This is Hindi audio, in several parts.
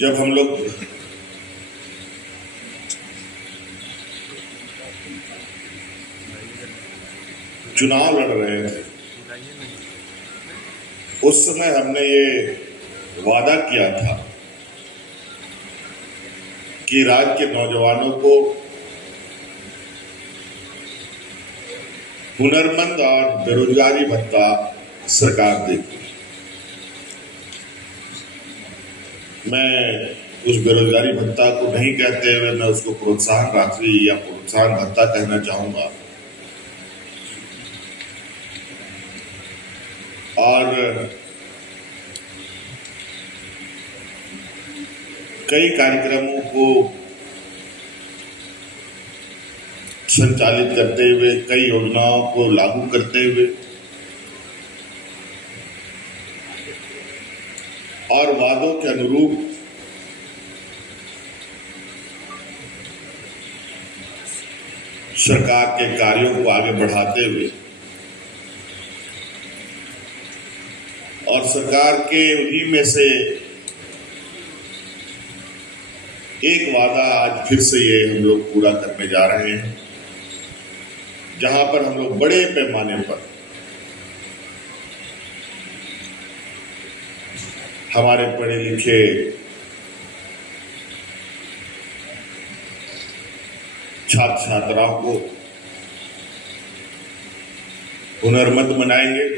जब हम लोग चुनाव लड़ रहे थे उस समय हमने ये वादा किया था कि राज्य के नौजवानों को हुनरमंद और बेरोजगारी भत्ता सरकार देगी। मैं उस बेरोजगारी भत्ता को नहीं कहते हुए मैं उसको प्रोत्साहन राशि या प्रोत्साहन भत्ता कहना चाहूंगा। और कई कार्यक्रमों को संचालित करते हुए, कई योजनाओं को लागू करते हुए और वादों के अनुरूप सरकार के कार्यों को आगे बढ़ाते हुए और सरकार के उन्हीं में से एक वादा आज फिर से ये हम लोग पूरा करने जा रहे हैं, जहां पर हम लोग बड़े पैमाने पर हमारे पढ़े लिखे छात्र छात्राओं को हुनरमंद बनाएंगे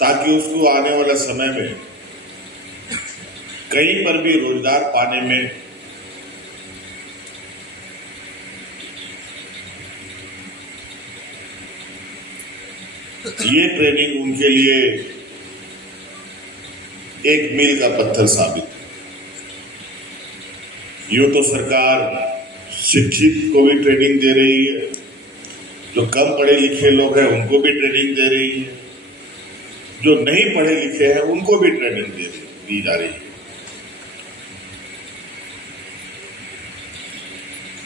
ताकि उसको आने वाला समय में कहीं पर भी रोजगार पाने में ये ट्रेनिंग उनके लिए एक मील का पत्थर साबित है। यूं तो सरकार शिक्षित को भी ट्रेनिंग दे रही है, जो कम पढ़े लिखे लोग हैं उनको भी ट्रेनिंग दे रही है, जो नहीं पढ़े लिखे हैं उनको भी ट्रेनिंग दी जा रही है।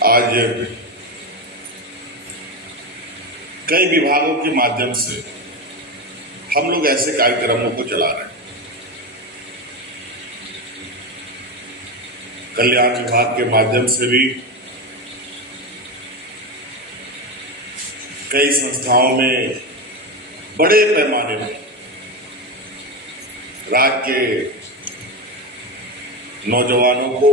आज कई विभागों के माध्यम से हम लोग ऐसे कार्यक्रमों को चला रहे हैं। कल्याण विभाग के माध्यम से भी कई संस्थाओं में बड़े पैमाने पर राज्य के नौजवानों को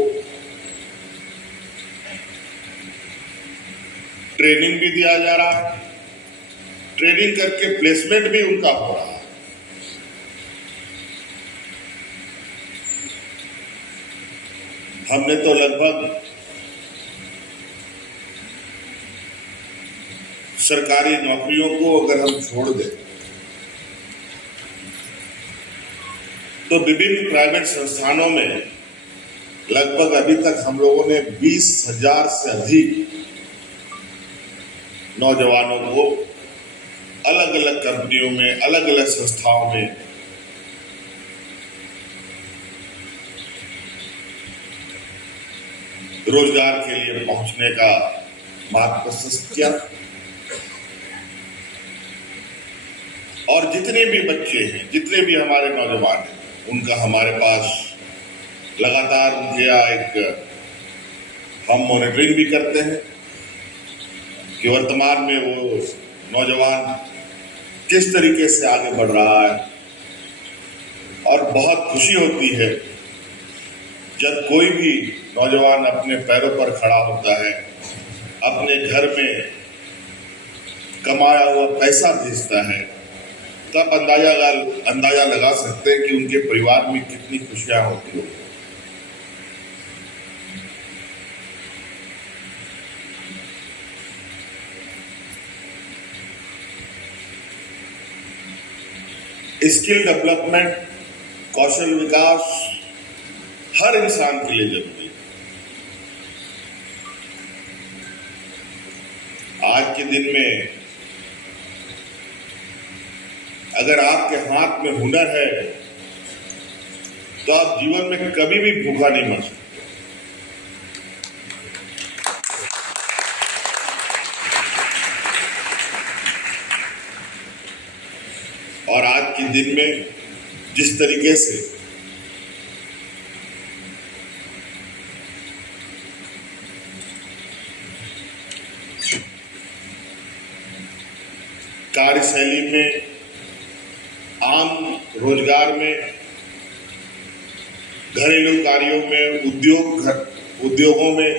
ट्रेनिंग भी दिया जा रहा है, ट्रेनिंग करके प्लेसमेंट भी उनका हो रहा है। हमने तो लगभग सरकारी नौकरियों को अगर हम छोड़ दें तो विभिन्न प्राइवेट संस्थानों में लगभग अभी तक हम लोगों ने 20,000 से अधिक नौजवानों को अलग अलग कंपनियों में, अलग अलग संस्थाओं में रोजगार के लिए पहुंचने का मार्ग प्रशस्त किया। और जितने भी बच्चे हैं, जितने भी हमारे नौजवान हैं, उनका हमारे पास लगातार उनके हम मॉनिटरिंग भी करते हैं कि वर्तमान में वो नौजवान किस तरीके से आगे बढ़ रहा है। और बहुत खुशी होती है जब कोई भी नौजवान अपने पैरों पर खड़ा होता है, अपने घर में कमाया हुआ पैसा भेजता है, तब अंदाजा लगा सकते हैं कि उनके परिवार में कितनी खुशियां होती होंगी। स्किल डेवलपमेंट, कौशल विकास हर इंसान के लिए जरूरी है। आज के दिन में अगर आपके हाथ में हुनर है तो आप जीवन में कभी भी भूखा नहीं मर सकते। और आज के दिन में जिस तरीके से कार्यशैली में, आम रोजगार में, घरेलू कार्यों में, उद्योगों में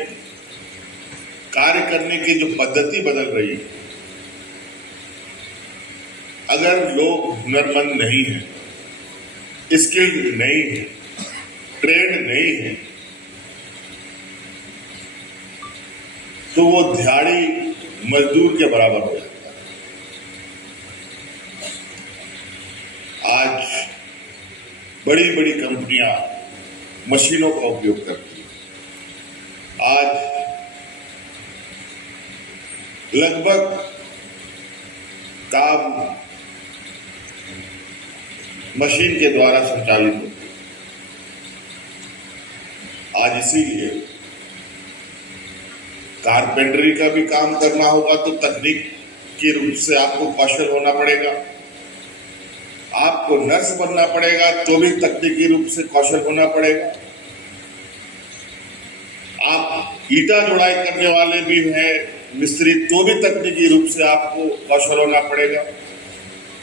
कार्य करने की जो पद्धति बदल रही है, अगर लोग हुनरमंद नहीं है, स्किल्ड नहीं है, ट्रेंड नहीं है, तो वो दिहाड़ी मजदूर के बराबर हो जाता है। आज बड़ी बड़ी कंपनियां मशीनों का उपयोग करती हैं। आज लगभग काम मशीन के द्वारा संचालित होते हैं। आज इसीलिए कारपेंटरी का भी काम करना होगा तो तकनीक के रूप से आपको कौशल होना पड़ेगा। आपको नर्स बनना पड़ेगा तो भी तकनीकी रूप से कौशल होना पड़ेगा। आप ईटा जोड़ाई करने वाले भी हैं मिस्त्री, तो भी तकनीकी रूप से आपको कौशल होना पड़ेगा।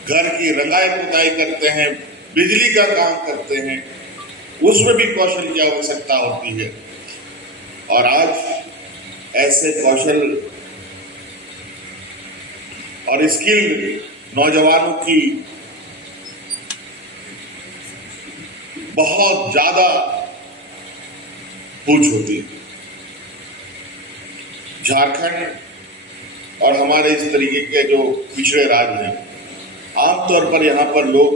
घर की रंगाई पुताई करते हैं, बिजली का काम करते हैं, उसमें भी कौशल की आवश्यकता होती है। और आज ऐसे कौशल और स्किल्ड नौजवानों की बहुत ज्यादा पूछ होती है। झारखंड और हमारे इस तरीके के जो पिछड़े राज्य हैं, आमतौर पर यहाँ पर लोग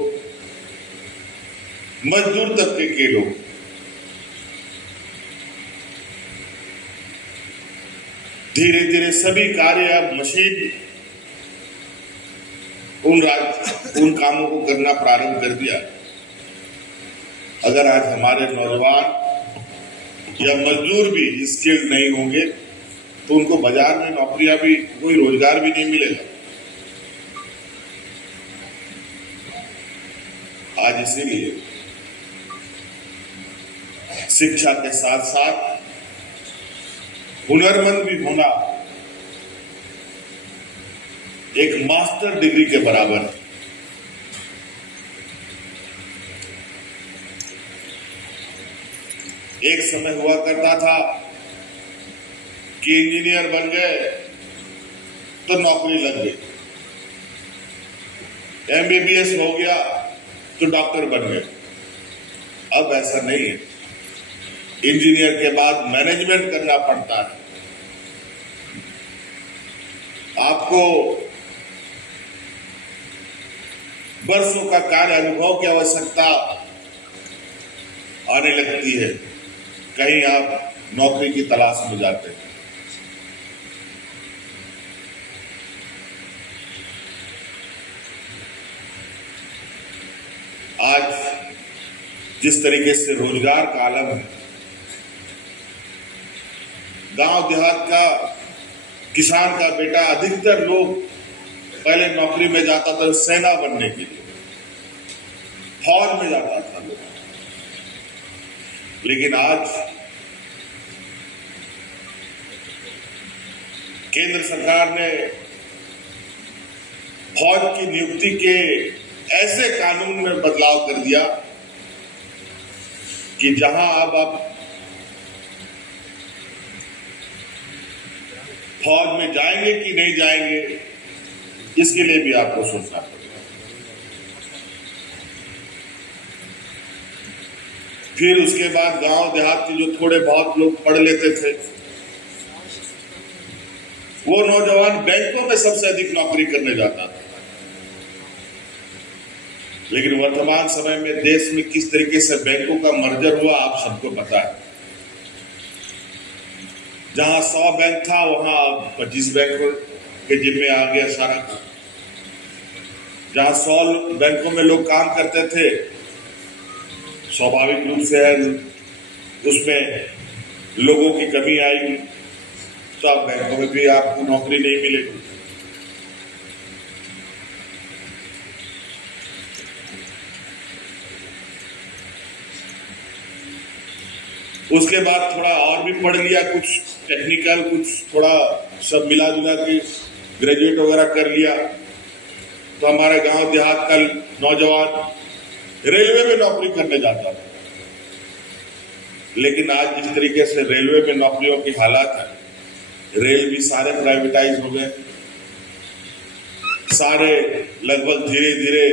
मजदूर तबके के लोग धीरे धीरे सभी कार्य अब मशीन उन कामों को करना प्रारंभ कर दिया। अगर आज हमारे नौजवान या मजदूर भी स्किल्ड नहीं होंगे तो उनको बाजार में नौकरियां भी, कोई रोजगार भी नहीं मिलेगा। आज इसीलिए शिक्षा के साथ साथ हुनरमंद भी होना एक मास्टर डिग्री के बराबर है। एक समय हुआ करता था कि इंजीनियर बन गए तो नौकरी लग गई, एमबीबीएस हो गया तो डॉक्टर बन गए। अब ऐसा नहीं है। इंजीनियर के बाद मैनेजमेंट करना पड़ता है। आपको वर्षों का कार्य अनुभव की आवश्यकता आने लगती है। कहीं आप नौकरी की तलाश में जाते हैं। आज जिस तरीके से रोजगार का आलम है, गांव देहात का किसान का बेटा, अधिकतर लोग पहले नौकरी में जाता था सेना बनने के लिए, फौज में जाता था लोग। लेकिन आज केंद्र सरकार ने फौज की नियुक्ति के ऐसे कानून में बदलाव कर दिया कि जहां अब आप फौज में जाएंगे कि नहीं जाएंगे, इसके लिए भी आपको सोचना पड़ेगा। फिर उसके बाद गांव देहात के जो थोड़े बहुत लोग पढ़ लेते थे, वो नौजवान बैंकों में सबसे अधिक नौकरी करने जाता था। लेकिन वर्तमान समय में देश में किस तरीके से बैंकों का मर्जर हुआ आप सबको पता है। जहां 100 बैंक था वहां 25 बैंकों के जिम्मे आ गया सारा काम। जहां 100 बैंकों में लोग काम करते थे, स्वाभाविक रूप से है उसमें लोगों की कमी आई, तो अब बैंकों में भी आपको नौकरी नहीं मिलेगी। उसके बाद थोड़ा और भी पढ़ लिया, कुछ टेक्निकल, कुछ थोड़ा सब मिला जुला के ग्रेजुएट वगैरह कर लिया। तो हमारे गांव देहात का नौजवान रेलवे में नौकरी करने जाता था। लेकिन आज जिस तरीके से रेलवे में नौकरियों की हालात है, रेल भी सारे प्राइवेटाइज हो गए, सारे लगभग धीरे धीरे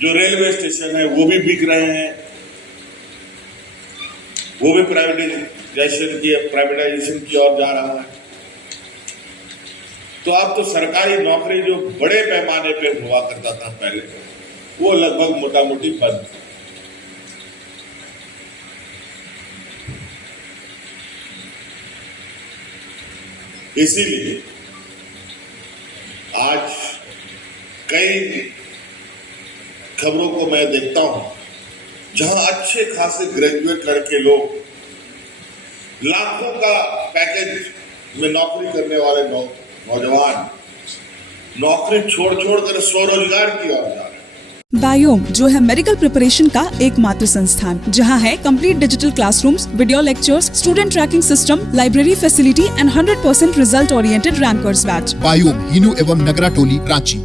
जो रेलवे स्टेशन है वो भी बिक रहे हैं, वो भी प्राइवेटाइजेशन की ओर जा रहा है। तो अब तो सरकारी नौकरी जो बड़े पैमाने पे हुआ करता था पहले, वो लगभग मोटा मोटी बंद है। इसीलिए आज कई खबरों को मैं देखता हूं जहां अच्छे खासे ग्रेजुएट लड़के लोग लाखों का पैकेज में नौकरी करने वाले नौजवान नौकरी छोड़ कर स्वरोजगार की ओर जा रहे हैं। बायोम जो है मेडिकल प्रिपरेशन का एकमात्र संस्थान, जहां है complete digital classrooms, video lectures, student tracking system, library facility and 100% result oriented rankers batch. Biome, Hinoo एवं नगरा टोली, रांची।